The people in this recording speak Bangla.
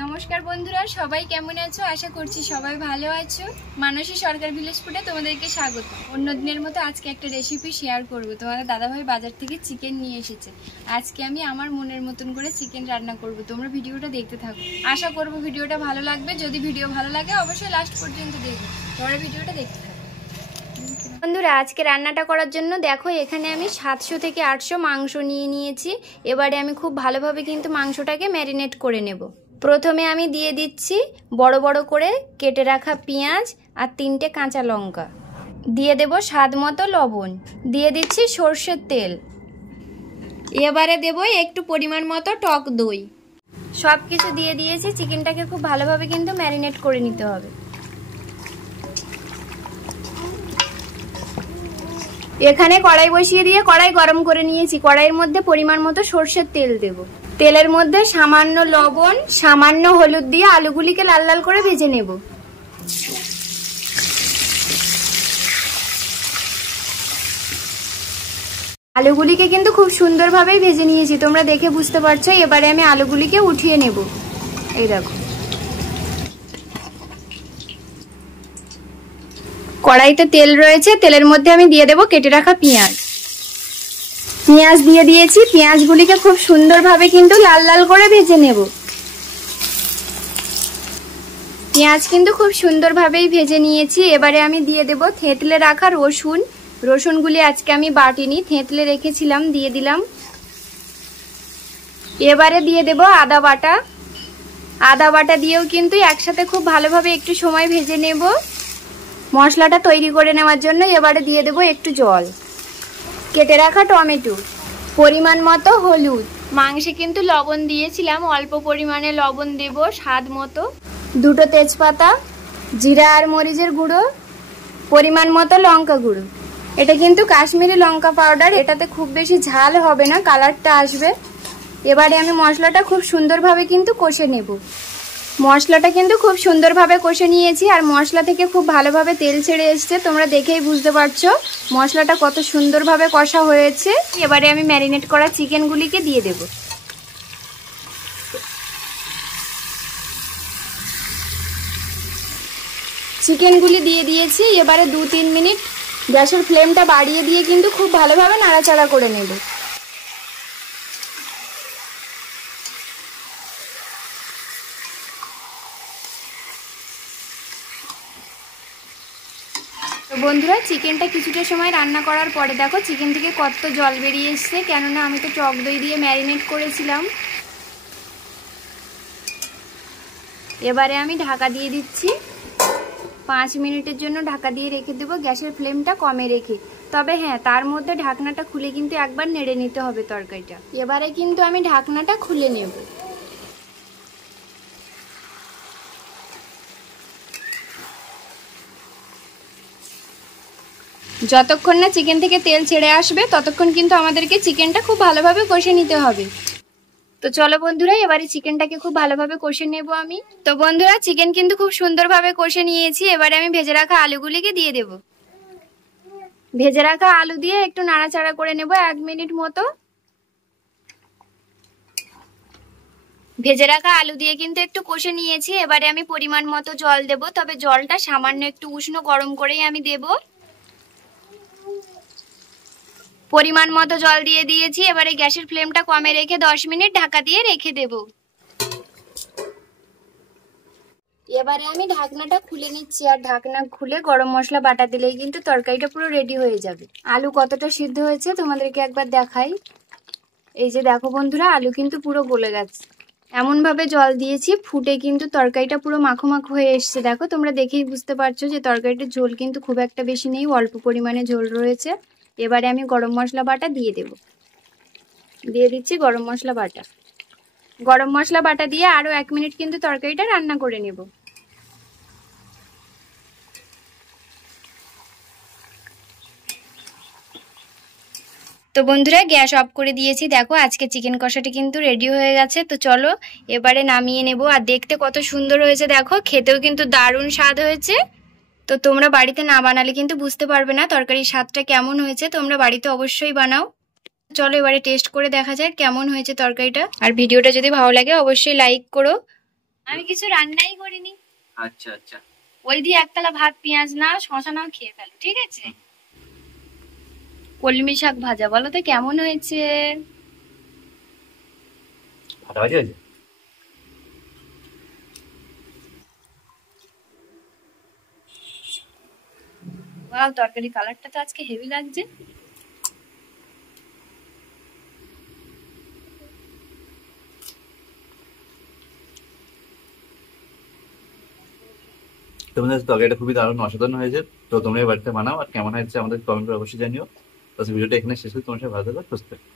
নমস্কার বন্ধুরা, সবাই কেমন আছো? আশা করছি সবাই ভালো আছো। মানসী সরকার ভিলেজ ফুডে তোমাদেরকে স্বাগত। অন্য দিনের মতো আজকে একটা রেসিপি শেয়ার করব। তোমাদের দাদাভাই বাজার থেকে চিকেন নিয়ে এসেছে। আজকে আমি আমার মনের মতন করে চিকেন রান্না করব। তোমরা ভিডিওটা দেখতে থাকো। আশা করব ভিডিওটা ভালো লাগবে। যদি ভিডিও ভালো লাগে অবশ্যই লাস্ট পর্যন্ত দেখো। তোমরা ভিডিওটা দেখতে থাকো। বন্ধুরা, আজকে রান্নাটা করার জন্য দেখো এখানে আমি 700 থেকে 800 মাংস নিয়ে নিয়েছি। এবারে আমি খুব ভালোভাবে কিন্তু মাংসটাকে ম্যারিনেট করে নেব। প্রথমে আমি দিয়ে দিচ্ছি বড় বড় করে কেটে রাখা পেঁয়াজ আর 3টে কাঁচা লঙ্কা। দিয়ে দেব স্বাদ মতো লবণ। দিয়ে দিচ্ছি সর্ষের তেল। এবারে দেব একটু পরিমাণ মতো টক দই। সব কিছু দিয়ে দিয়েছি। চিকেনটাকে খুব ভালোভাবে কিন্তু ম্যারিনেট করে নিতে হবে। এখানে কড়াই বসিয়ে দিয়ে কড়াই গরম করে নিয়েছি। কড়াইয়ের মধ্যে পরিমাণ মতো সর্ষের তেল দেব। তেলের মধ্যে সামান্য লবণ, সামান্য হলুদ দিয়ে আলুগুলিকে লাল লাল করে ভেজে নেব। আলুগুলিকে কিন্তু খুব সুন্দরভাবেই ভেজে নিয়েছি, তোমরা দেখে বুঝতে পারছো। এবারে আমি আলুগুলিকে উঠিয়ে নেব। এই দেখো, কড়াইতে তেল রয়েছে। তেলের মধ্যে আমি দিয়ে দেব কেটে রাখা পেঁয়াজ। পেঁয়াজ দিয়ে দিয়েছি। পেঁয়াজগুলিকে খুব সুন্দরভাবে কিন্তু লাল লাল করে ভেজে নেব। পেঁয়াজ কিন্তু খুব সুন্দরভাবেই ভেজে নিয়েছি। এবারে আমি দিয়ে দেব থেঁতলে রাখা রসুন। রসুনগুলি আজকে আমি বাটিনি, থেঁতলে রেখেছিলাম, দিয়ে দিলাম। এবারে দিয়ে দেব আদা বাটা। আদা বাটা দিয়েও কিন্তু একসাথে খুব ভালোভাবে একটু সময় ভেজে নেব মশলাটা তৈরি করে নেওয়ার জন্য। এবারে দিয়ে দেব একটু জল, কেটে রাখা টমেটো, পরিমাণ মতো হলুদ। মাংসে কিন্তু লবণ দিয়েছিলাম, অল্প পরিমাণে লবণ দেব স্বাদ মতো। 2টো তেজপাতা, জিরা আর মরিচের গুঁড়ো, পরিমাণ মতো লঙ্কা গুঁড়ো। এটা কিন্তু কাশ্মীরি লঙ্কা পাউডার, এটাতে খুব বেশি ঝাল হবে না, কালারটা আসবে। এবারে আমি মশলাটা খুব সুন্দরভাবে কিন্তু কষে নেব। মশলাটা কিন্তু খুব সুন্দরভাবে কষে নিয়েছি আর মশলা থেকে খুব ভালোভাবে তেল ছেড়ে এসছে। তোমরা দেখেই বুঝতে পারছো মশলাটা কত সুন্দরভাবে কষা হয়েছে। এবারে আমি ম্যারিনেট করা চিকেনগুলিকে দিয়ে দেব। চিকেনগুলি দিয়ে দিয়েছি। এবারে 2-3 মিনিট গ্যাসের ফ্লেমটা বাড়িয়ে দিয়ে কিন্তু খুব ভালোভাবে নাড়াচাড়া করে নেব। তো বন্ধুরা, চিকেনটা কিছুটা সময় রান্না করার পরে দেখো চিকেন থেকে কত জল বেরিয়ে এসছে, কেননা আমি তো টক দই দিয়ে ম্যারিনেট করেছিলাম। এবারে আমি ঢাকা দিয়ে দিচ্ছি। 5 মিনিটের জন্য ঢাকা দিয়ে রেখে দেবো, গ্যাসের ফ্লেমটা কমে রেখে। তবে হ্যাঁ, তার মধ্যে ঢাকনাটা খুলে কিন্তু একবার নেড়ে নিতে হবে তরকারিটা। এবারে কিন্তু আমি ঢাকনাটা খুলে নেব। যতক্ষণ না চিকেন থেকে তেল ছেড়ে আসবে ততক্ষণ কিন্তু আমাদেরকে চিকেনটা খুব ভালোভাবে কষে নিতে হবে। তো চলো বন্ধুরা, এবারে চিকেনটাকে খুব ভালোভাবে কষে নেব আমি। তো বন্ধুরা, চিকেন কিন্তু খুব সুন্দরভাবে কষে নিয়েছি। এবারে আমি ভেজে রাখা আলুগুলিকে দিয়ে দেব। ভেজে রাখা আলু দিয়ে একটু নাড়াচাড়া করে নেব 1 মিনিট মতো। ভেজে রাখা আলু দিয়ে কিন্তু একটু কষে নিয়েছি। এবারে আমি পরিমাণ মতো জল দেব, তবে জলটা সামান্য একটু উষ্ণ গরম করেই আমি দেব। পরিমাণ মতো জল দিয়ে দিয়েছি। এবারে গ্যাসের ফ্লেমটা কমে রেখে 10 মিনিট ঢাকা দিয়ে রেখে দেব। এবারে আমি ঢাকনাটা খুলে নিচ্ছি আর ঢাকনা খুলে গরম মশলা বাটা দিলেই কিন্তু তরকারিটা পুরো রেডি হয়ে যাবে। আলু কতটা সিদ্ধ হয়েছে তোমাদেরকে একবার দেখাই। এই যে দেখো বন্ধুরা, আলু কিন্তু পুরো গলে গেছে। এমনভাবে জল দিয়েছি ফুটে কিন্তু তরকারিটা পুরো মাখো মাখো হয়ে এসছে। দেখো, তোমরা দেখেই বুঝতে পারছো যে তরকারিটার ঝোল কিন্তু খুব একটা বেশি নেই, অল্প পরিমাণে ঝোল রয়েছে। এবারে আমি গরম মশলা বাটা দিয়ে দেব। দিয়ে দিচ্ছি গরম মশলা বাটা। গরম মশলা বাটা দিয়ে আরো 1 মিনিট কিন্তু তরকারিটা রান্না করে নেব। তো বন্ধুরা, গ্যাস অফ করে দিয়েছি। দেখো আজকে চিকেন কষাটি কিন্তু রেডি হয়ে গেছে। তো চলো এবারে নামিয়ে নেব। আর দেখতে কত সুন্দর হয়েছে দেখো, খেতেও কিন্তু দারুণ স্বাদ হয়েছে। তো তোমরা বাড়িতে না বানালে কিন্তু বুঝতে পারবে না তরকারির স্বাদটা কেমন হয়েছে। তোমরা বাড়িতে অবশ্যই বানাও। চলো এবারে টেস্ট করে দেখা যাক কেমন হয়েছে তরকারিটা। আর ভিডিওটা যদি ভালো লাগে অবশ্যই লাইক করো। আমি কিছু রান্নাই করিনি। আচ্ছা আচ্ছা। ওই দিয়ে একতলা ভাত, পেঁয়াজ নাও, শশা নাও, খেয়ে ফেলো, ঠিক আছে? কলমি শাক ভাজা, বলো তো কেমন হয়েছে? ফাটাফাটি হয়েছে। ওয়াও, তরকারি কালারটা তো আজকে হেভি লাগছে। তোমাদের তরকারিটা খুবই দারুণ অসাধারণ হয়েছে। তো তোমরা বাড়িতে বানাও, আর কেমন হয়েছে আমাদের কমেন্ট করে অবশ্যই জানিও। তো ভিডিওটা এখানে শেষ করে তোমার সাথে ভালো থাকো, সুস্থ থেকো।